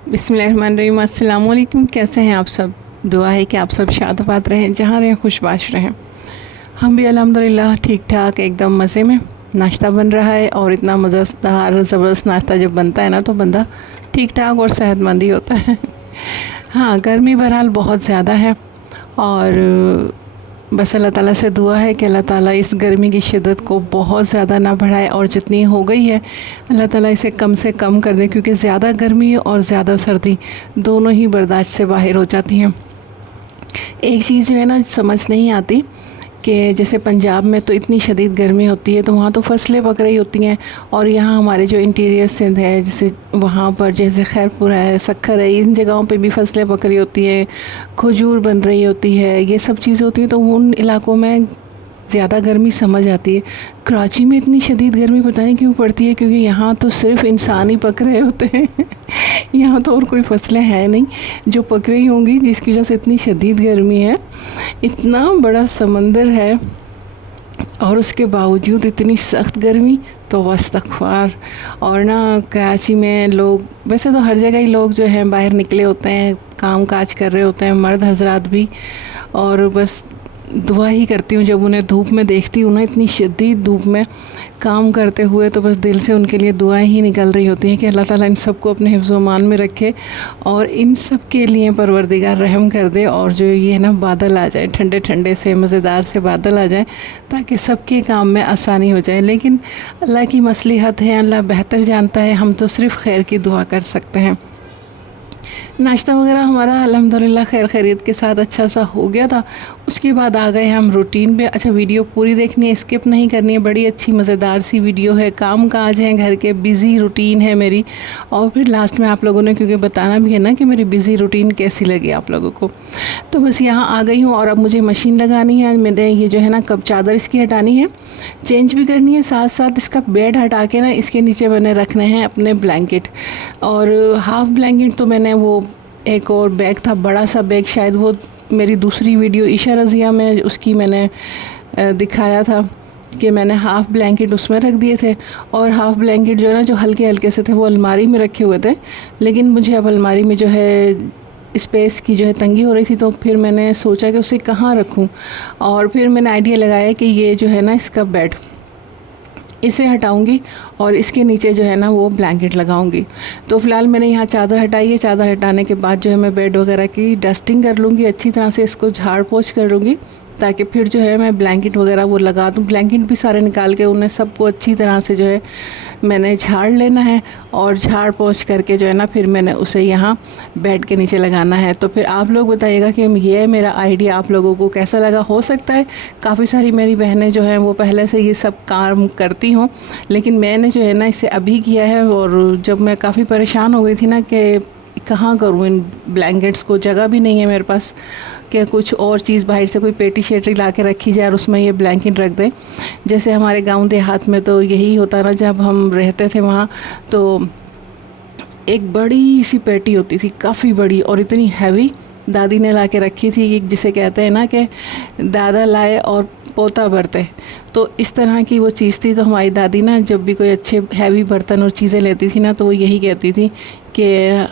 बिस्मिल्लाहिर्रहमानिर्रहीम। अस्सलाम वालेकुम। कैसे हैं आप सब? दुआ है कि आप सब शाद-आबाद रहें, जहाँ रहें खुशबाश रहें। हम भी अल्हम्दुलिल्लाह ठीक ठाक एकदम मज़े में। नाश्ता बन रहा है और इतना मज़ेदार ज़बरदस्त नाश्ता जब बनता है ना तो बंदा ठीक ठाक और सेहतमंद ही होता है। हाँ, गर्मी बहरहाल बहुत ज़्यादा है और बस अल्लाह ताला से दुआ है कि अल्लाह ताला इस गर्मी की शिद्दत को बहुत ज़्यादा ना बढ़ाए और जितनी हो गई है अल्लाह ताला इसे कम से कम कर दे, क्योंकि ज़्यादा गर्मी और ज़्यादा सर्दी दोनों ही बर्दाश्त से बाहर हो जाती हैं। एक चीज़ जो है ना समझ नहीं आती कि जैसे पंजाब में तो इतनी शदीद गर्मी होती है तो वहाँ तो फसलें पक रही होती हैं, और यहाँ हमारे जो इंटीरियर सिंध है जैसे वहाँ पर जैसे खैरपुरा है, सक्खर है, इन जगहों पे भी फसलें पक रही होती हैं, खजूर बन रही होती है, ये सब चीज़ें होती हैं, तो उन इलाकों में ज़्यादा गर्मी समझ आती है। कराची में इतनी शदीद गर्मी पता नहीं क्यों पड़ती है, क्योंकि यहाँ तो सिर्फ इंसान ही पक रहे होते हैं। यहाँ तो और कोई फसलें हैं नहीं जो पक रही होंगी, जिसकी वजह से इतनी शदीद गर्मी है। इतना बड़ा समंदर है और उसके बावजूद इतनी सख्त गर्मी, तो वस्तगफार। और ना कराची में लोग, वैसे तो हर जगह ही लोग जो हैं बाहर निकले होते हैं, काम काज कर रहे होते हैं, मर्द हजरात भी, और बस दुआ ही करती हूँ जब उन्हें धूप में देखती हूँ ना, इतनी शदीद धूप में काम करते हुए, तो बस दिल से उनके लिए दुआएं ही निकल रही होती हैं कि अल्लाह ताला इन सबको अपने हिफ्ज़ व अमान में रखे और इन सब के लिए परवरदिगार रहम कर दे, और जो ये ना बादल आ जाए, ठंडे ठंडे से मज़ेदार से बादल आ जाए, ताकि सबके काम में आसानी हो जाए। लेकिन अल्लाह की मसलिहत है, अल्लाह बेहतर जानता है, हम तो सिर्फ़ खैर की दुआ कर सकते हैं। नाश्ता वगैरह हमारा अल्हम्दुलिल्लाह खैर खैरियत के साथ अच्छा सा हो गया था। उसके बाद आ गए हम रूटीन पे। अच्छा, वीडियो पूरी देखनी है, स्किप नहीं करनी है, बड़ी अच्छी मज़ेदार सी वीडियो है, काम काज है घर के, बिज़ी रूटीन है मेरी, और फिर लास्ट में आप लोगों ने क्योंकि बताना भी है ना कि मेरी बिज़ी रूटीन कैसी लगी आप लोगों को। तो बस यहाँ आ गई हूँ और अब मुझे मशीन लगानी है। मैंने ये जो है ना कब चादर इसकी हटानी है, चेंज भी करनी है, साथ साथ इसका बेड हटा के ना इसके नीचे मैंने रखने हैं अपने ब्लैंकेट, और हाफ़ ब्लैंकेट तो मैंने वो एक और बैग था, बड़ा सा बैग, शायद वो मेरी दूसरी वीडियो ईशा रज़िया में उसकी मैंने दिखाया था कि मैंने हाफ़ ब्लैंकेट उसमें रख दिए थे, और हाफ़ ब्लैंकेट जो है ना जो हल्के हल्के से थे वो अलमारी में रखे हुए थे। लेकिन मुझे अब अलमारी में जो है स्पेस की जो है तंगी हो रही थी, तो फिर मैंने सोचा कि उसे कहाँ रखूँ, और फिर मैंने आइडिया लगाया कि ये जो है ना इसका बेड, इसे हटाऊंगी और इसके नीचे जो है ना वो ब्लैंकेट लगाऊंगी। तो फ़िलहाल मैंने यहाँ चादर हटाई है। चादर हटाने के बाद जो है मैं बेड वगैरह की डस्टिंग कर लूँगी, अच्छी तरह से इसको झाड़ पोंछ कर लूँगी, ताकि फिर जो है मैं ब्लैंकेट वगैरह वो लगा दूँ। ब्लैंकेट भी सारे निकाल के उन्हें सबको अच्छी तरह से जो है मैंने झाड़ लेना है, और झाड़ पोंछ करके जो है ना फिर मैंने उसे यहाँ बेड के नीचे लगाना है। तो फिर आप लोग बताइएगा कि ये मेरा आइडिया आप लोगों को कैसा लगा। हो सकता है काफ़ी सारी मेरी बहनें जो हैं वो पहले से ये सब काम करती हों, लेकिन मैंने जो है ना इसे अभी किया है, और जब मैं काफ़ी परेशान हो गई थी ना कि कहाँ करूँ इन ब्लैंकेट्स को, जगह भी नहीं है मेरे पास कि कुछ और चीज़ बाहर से कोई पेटी शेटी ला के रखी जाए और उसमें ये ब्लैंकेट रख दें। जैसे हमारे गांव देहात में तो यही होता ना, जब हम रहते थे वहाँ तो एक बड़ी सी पेटी होती थी, काफ़ी बड़ी और इतनी हैवी, दादी ने ला के रखी थी, जिसे कहते हैं ना कि दादा लाए और पोता बरते, तो इस तरह की वो चीज़ थी। तो हमारी दादी ना जब भी कोई अच्छे हैवी बर्तन और चीज़ें लेती थी ना, तो वो यही कहती थी कि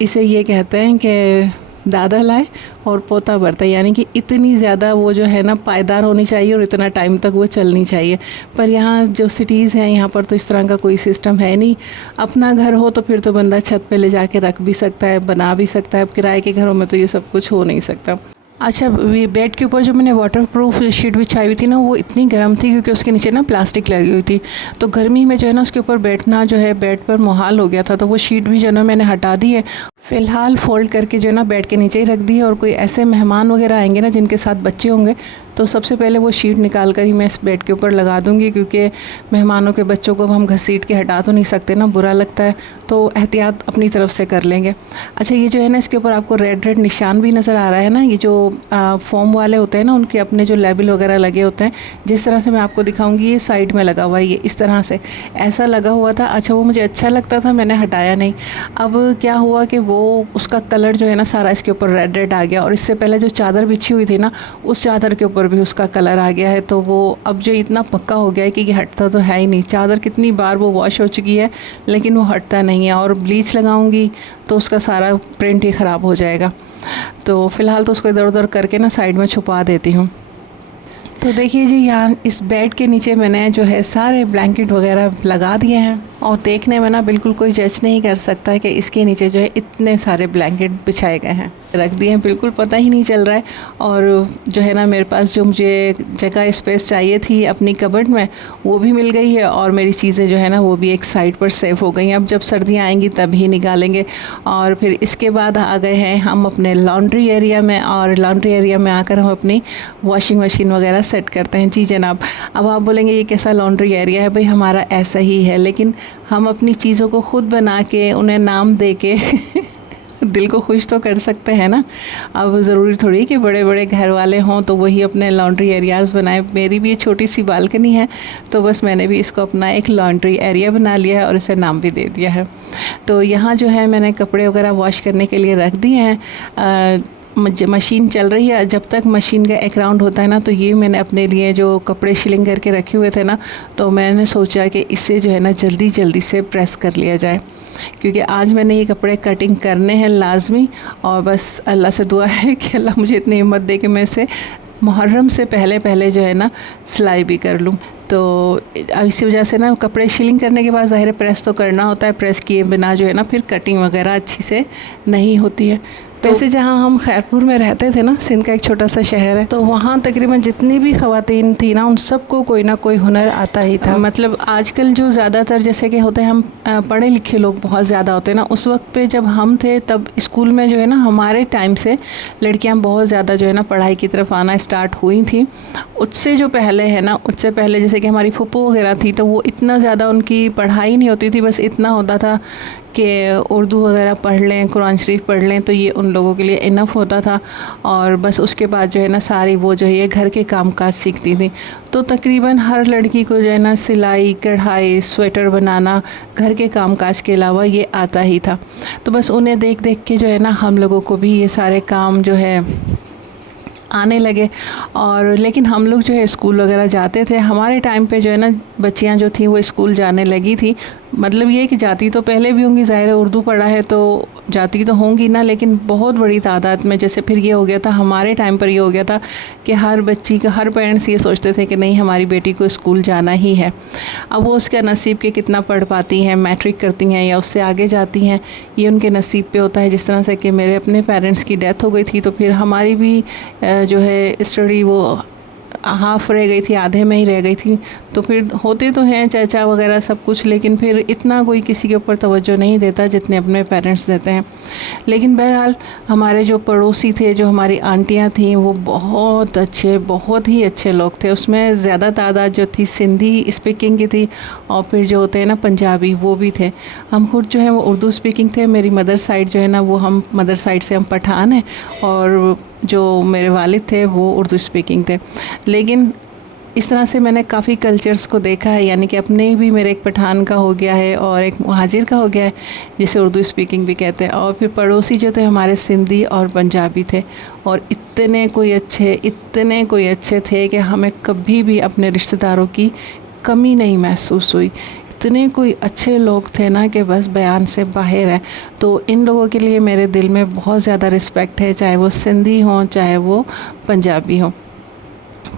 इसे ये कहते हैं कि दादा लाए और पोता बरता, यानी कि इतनी ज़्यादा वो जो है ना पायदार होनी चाहिए और इतना टाइम तक वो चलनी चाहिए। पर यहाँ जो सिटीज़ हैं यहाँ पर तो इस तरह का कोई सिस्टम है नहीं। अपना घर हो तो फिर तो बंदा छत पे ले जाके रख भी सकता है, बना भी सकता है। अब किराए के घरों में तो ये सब कुछ हो नहीं सकता। अच्छा, ये बेड के ऊपर जो मैंने वाटरप्रूफ शीट बिछाई हुई थी ना, वो इतनी गर्म थी क्योंकि उसके नीचे ना प्लास्टिक लगी हुई थी, तो गर्मी में जो है ना उसके ऊपर बैठना जो है बेड पर मुहाल हो गया था। तो वो शीट भी जो है ना मैंने हटा दी है, फ़िलहाल फ़ोल्ड करके जो है ना बेड के नीचे ही रख दी है। और कोई ऐसे मेहमान वगैरह आएंगे ना जिनके साथ बच्चे होंगे, तो सबसे पहले वो शीट निकाल कर ही मैं इस बेड के ऊपर लगा दूँगी, क्योंकि मेहमानों के बच्चों को हम घसीट के हटा तो नहीं सकते ना, बुरा लगता है, तो एहतियात अपनी तरफ से कर लेंगे। अच्छा, ये जो है ना इसके ऊपर आपको रेड रेड निशान भी नज़र आ रहा है ना, ये जो फोम वाले होते हैं ना उनके अपने जो लेबल वगैरह लगे होते हैं, जिस तरह से मैं आपको दिखाऊंगी, ये साइड में लगा हुआ है, ये इस तरह से ऐसा लगा हुआ था। अच्छा, वो मुझे अच्छा लगता था, मैंने हटाया नहीं। अब क्या हुआ कि वो उसका कलर जो है ना सारा इसके ऊपर रेड रेड आ गया, और इससे पहले जो चादर बिछी हुई थी ना उस चादर के ऊपर ऊपर भी उसका कलर आ गया है। तो वो अब जो इतना पक्का हो गया है कि ये हटता तो है ही नहीं। चादर कितनी बार वो वॉश हो चुकी है लेकिन वो हटता नहीं है, और ब्लीच लगाऊंगी तो उसका सारा प्रिंट ही ख़राब हो जाएगा। तो फ़िलहाल तो उसको इधर उधर करके ना साइड में छुपा देती हूँ। तो देखिए जी, यहाँ इस बेड के नीचे मैंने जो है सारे ब्लैंकेट वगैरह लगा दिए हैं, और देखने में ना बिल्कुल कोई जज नहीं कर सकता है कि इसके नीचे जो है इतने सारे ब्लैंकेट बिछाए गए हैं, रख दिए हैं, बिल्कुल पता ही नहीं चल रहा है। और जो है ना मेरे पास जो मुझे जगह स्पेस चाहिए थी अपनी कबर्ड में, वो भी मिल गई है, और मेरी चीज़ें जो है ना वो भी एक साइड पर सेव हो गई हैं। अब जब सर्दियाँ आएंगी तब ही निकालेंगे। और फिर इसके बाद आ गए हैं हम अपने लॉन्ड्री एरिया में, और लॉन्ड्री एरिया में आकर हम अपनी वॉशिंग मशीन वगैरह सेट करते हैं। जी जनाब, अब आप बोलेंगे ये कैसा लॉन्ड्री एरिया है? भाई हमारा ऐसा ही है, लेकिन हम अपनी चीज़ों को खुद बना के उन्हें नाम दे के दिल को खुश तो कर सकते हैं ना। अब ज़रूरी थोड़ी कि बड़े बड़े घर वाले हों तो वही अपने लॉन्ड्री एरियाज़ बनाए। मेरी भी ये छोटी सी बालकनी है, तो बस मैंने भी इसको अपना एक लॉन्ड्री एरिया बना लिया है और इसे नाम भी दे दिया है। तो यहाँ जो है मैंने कपड़े वगैरह वॉश करने के लिए रख दिए हैं। मशीन चल रही है। जब तक मशीन का एक राउंड होता है ना, तो ये मैंने अपने लिए जो कपड़े शिलिंग करके रखे हुए थे ना, तो मैंने सोचा कि इसे जो है ना जल्दी जल्दी से प्रेस कर लिया जाए, क्योंकि आज मैंने ये कपड़े कटिंग करने हैं लाजमी। और बस अल्लाह से दुआ है कि अल्लाह मुझे इतनी हिम्मत दे कि मैं इसे मुहर्रम से पहले पहले जो है ना सिलाई भी कर लूँ। तो इसी वजह से ना कपड़े शिलिंग करने के बाद ज़ाहिर प्रेस तो करना होता है, प्रेस किए बिना जो है ना फिर कटिंग वगैरह अच्छी से नहीं होती है। वैसे जहाँ हम खैरपुर में रहते थे ना, सिंध का एक छोटा सा शहर है, तो वहाँ तकरीबन जितनी भी ख़वातीन थी ना, उन सबको कोई ना कोई हुनर आता ही था। मतलब आजकल जो ज़्यादातर जैसे कि होते हैं, हम पढ़े लिखे लोग बहुत ज़्यादा होते हैं ना, उस वक्त पे जब हम थे तब स्कूल में जो है ना हमारे टाइम से लड़कियाँ बहुत ज़्यादा जो है ना पढ़ाई की तरफ आना स्टार्ट हुई थी। उससे जो पहले है ना, उससे पहले जैसे कि हमारी फूफो वगैरह थी, तो वो इतना ज़्यादा उनकी पढ़ाई नहीं होती थी, बस इतना होता था कि उर्दू वगैरह पढ़ लें, कुरान शरीफ पढ़ लें, तो ये उन लोगों के लिए इनफ होता था। और बस उसके बाद जो है ना सारी वो जो है ये घर के कामकाज सीखती थी। तो तकरीबन हर लड़की को जो है ना सिलाई, कढ़ाई, स्वेटर बनाना, घर के कामकाज के अलावा ये आता ही था। तो बस उन्हें देख देख के जो है ना हम लोगों को भी ये सारे काम जो है आने लगे। और लेकिन हम लोग जो है स्कूल वगैरह जाते थे, हमारे टाइम पे जो है ना बच्चियां जो थी वो स्कूल जाने लगी थी। मतलब ये कि जाती तो पहले भी होंगी, ज़ाहिर है उर्दू पढ़ा है तो जाती तो होंगी ना, लेकिन बहुत बड़ी तादाद में। जैसे फिर ये हो गया था हमारे टाइम पर, ये हो गया था कि हर बच्ची का, हर पेरेंट्स ये सोचते थे कि नहीं हमारी बेटी को स्कूल जाना ही है। अब वो उसका नसीब के कितना पढ़ पाती हैं, मैट्रिक करती हैं या उससे आगे जाती हैं, ये उनके नसीब पे होता है। जिस तरह से कि मेरे अपने पेरेंट्स की डेथ हो गई थी, तो फिर हमारी भी जो है स्टडी वो हाफ़ रह गई थी, आधे में ही रह गई थी। तो फिर होते तो हैं चाचा वगैरह सब कुछ, लेकिन फिर इतना कोई किसी के ऊपर तवज्जो नहीं देता जितने अपने पेरेंट्स देते हैं। लेकिन बहरहाल हमारे जो पड़ोसी थे, जो हमारी आंटियां थीं, वो बहुत अच्छे, बहुत ही अच्छे लोग थे। उसमें ज़्यादा तादाद जो थी सिंधी स्पीकिंग की थी, और फिर जो होते हैं ना पंजाबी, वो भी थे। हम खुद जो है वो उर्दू स्पीकिंग थे। मेरी मदर साइड जो है ना, वो हम मदर साइड से हम पठान हैं, और जो मेरे वालिद थे वो उर्दू स्पीकिंग थे। लेकिन इस तरह से मैंने काफ़ी कल्चर्स को देखा है, यानी कि अपने भी मेरे एक पठान का हो गया है और एक मुहाजिर का हो गया है, जिसे उर्दू स्पीकिंग भी कहते हैं। और फिर पड़ोसी जो थे हमारे सिंधी और पंजाबी थे, और इतने कोई अच्छे थे कि हमें कभी भी अपने रिश्तेदारों की कमी नहीं महसूस हुई। इतने कोई अच्छे लोग थे ना कि बस बयान से बाहर है। तो इन लोगों के लिए मेरे दिल में बहुत ज़्यादा रिस्पेक्ट है, चाहे वो सिंधी हों चाहे वो पंजाबी हों,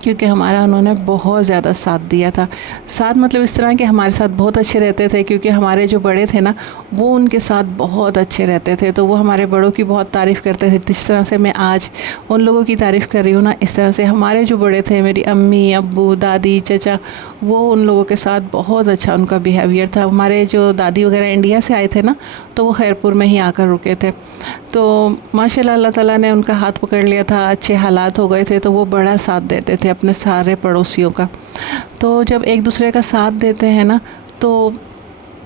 क्योंकि हमारा उन्होंने बहुत ज़्यादा साथ दिया था। साथ मतलब इस तरह के हमारे साथ बहुत अच्छे रहते थे, क्योंकि हमारे जो बड़े थे ना वो उनके साथ बहुत अच्छे रहते थे। तो वो हमारे बड़ों की बहुत तारीफ़ करते थे। जिस तरह से मैं आज उन लोगों की तारीफ़ कर रही हूँ ना, इस तरह से हमारे जो बड़े थे, मेरी अम्मी, अब्बू, दादी, चचा, वो उन लोगों के साथ बहुत अच्छा उनका बिहेवियर था। हमारे जो दादी वगैरह इंडिया से आए थे ना, तो वो खैरपुर में ही आकर रुके थे। तो माशाल्लाह अल्लाह ताला ने उनका हाथ पकड़ लिया था, अच्छे हालात हो गए थे, तो वो बड़ा साथ देते थे अपने सारे पड़ोसियों का। तो जब एक दूसरे का साथ देते हैं ना, तो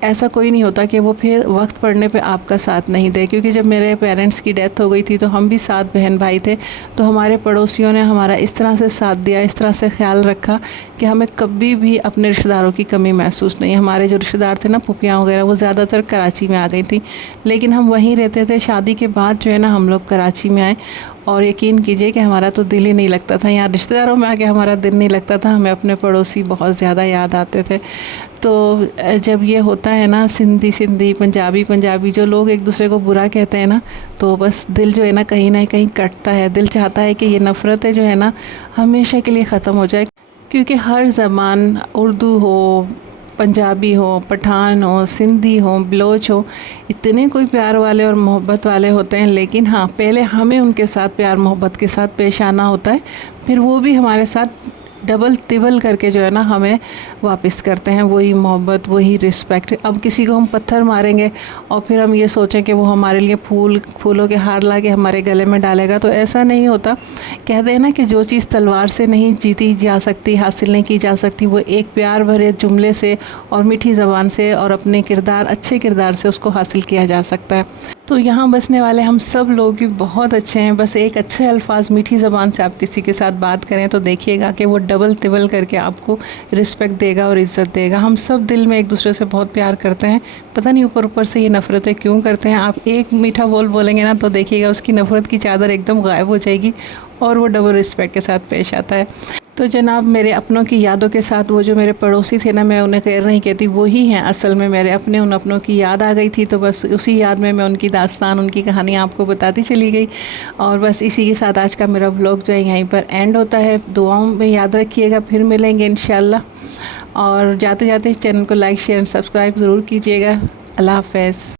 ऐसा कोई नहीं होता कि वो फिर वक्त पड़ने पे आपका साथ नहीं दे, क्योंकि जब मेरे पेरेंट्स की डेथ हो गई थी तो हम भी 7 बहन भाई थे। तो हमारे पड़ोसियों ने हमारा इस तरह से साथ दिया, इस तरह से ख्याल रखा कि हमें कभी भी अपने रिश्तेदारों की कमी महसूस नहीं। हमारे जो रिश्तेदार थे ना, फूफियाँ वगैरह, वो ज़्यादातर कराची में आ गई थी, लेकिन हम वहीं रहते थे। शादी के बाद जो है ना हम लोग कराची में आए, और यकीन कीजिए कि हमारा तो दिल ही नहीं लगता था यहाँ रिश्तेदारों में आके, हमारा दिल नहीं लगता था। हमें अपने पड़ोसी बहुत ज़्यादा याद आते थे। तो जब ये होता है ना, सिंधी सिंधी, पंजाबी पंजाबी, जो लोग एक दूसरे को बुरा कहते हैं ना, तो बस दिल जो है ना कहीं कटता है। दिल चाहता है कि ये नफ़रतें जो है ना हमेशा के लिए ख़त्म हो जाए, क्योंकि हर ज़बान, उर्दू हो, पंजाबी हो, पठान हो, सिंधी हो, बलोच हो, इतने कोई प्यार वाले और मोहब्बत वाले होते हैं। लेकिन हाँ, पहले हमें उनके साथ प्यार मोहब्बत के साथ पेश आना होता है, फिर वो भी हमारे साथ डबल तिबल करके जो है ना हमें वापस करते हैं वही मोहब्बत, वही रिस्पेक्ट। अब किसी को हम पत्थर मारेंगे और फिर हम ये सोचें कि वो हमारे लिए फूलों के हार ला के हमारे गले में डालेगा, तो ऐसा नहीं होता। कहते हैं ना कि जो चीज़ तलवार से नहीं जीती जा सकती, हासिल नहीं की जा सकती, वो एक प्यार भरे जुमले से और मीठी ज़बान से और अपने किरदार, अच्छे किरदार से उसको हासिल किया जा सकता है। तो यहाँ बसने वाले हम सब लोग भी बहुत अच्छे हैं। बस एक अच्छे अल्फाज, मीठी ज़बान से आप किसी के साथ बात करें तो देखिएगा कि वो डबल तिबल करके आपको रिस्पेक्ट देगा और इज़्ज़त देगा। हम सब दिल में एक दूसरे से बहुत प्यार करते हैं, पता नहीं ऊपर ऊपर से ये नफ़रतें क्यों करते हैं। आप एक मीठा बोलेंगे ना तो देखिएगा उसकी नफ़रत की चादर एकदम गायब हो जाएगी और वो डबल रिस्पेक्ट के साथ पेश आता है। तो जनाब, मेरे अपनों की यादों के साथ वो जो मेरे पड़ोसी थे ना, मैं उन्हें खैर नहीं कहती, वो ही हैं असल में मेरे अपने। उन अपनों की याद आ गई थी तो बस उसी याद में मैं उनकी दास्तान, उनकी कहानी आपको बताती चली गई। और बस इसी के साथ आज का मेरा व्लॉग जो है यहीं पर एंड होता है। दुआओं में याद रखिएगा, फिर मिलेंगे इंशाल्लाह। और जाते जाते चैनल को लाइक, शेयर एंड सब्सक्राइब ज़रूर कीजिएगा। अल्लाह हाफ़िज़।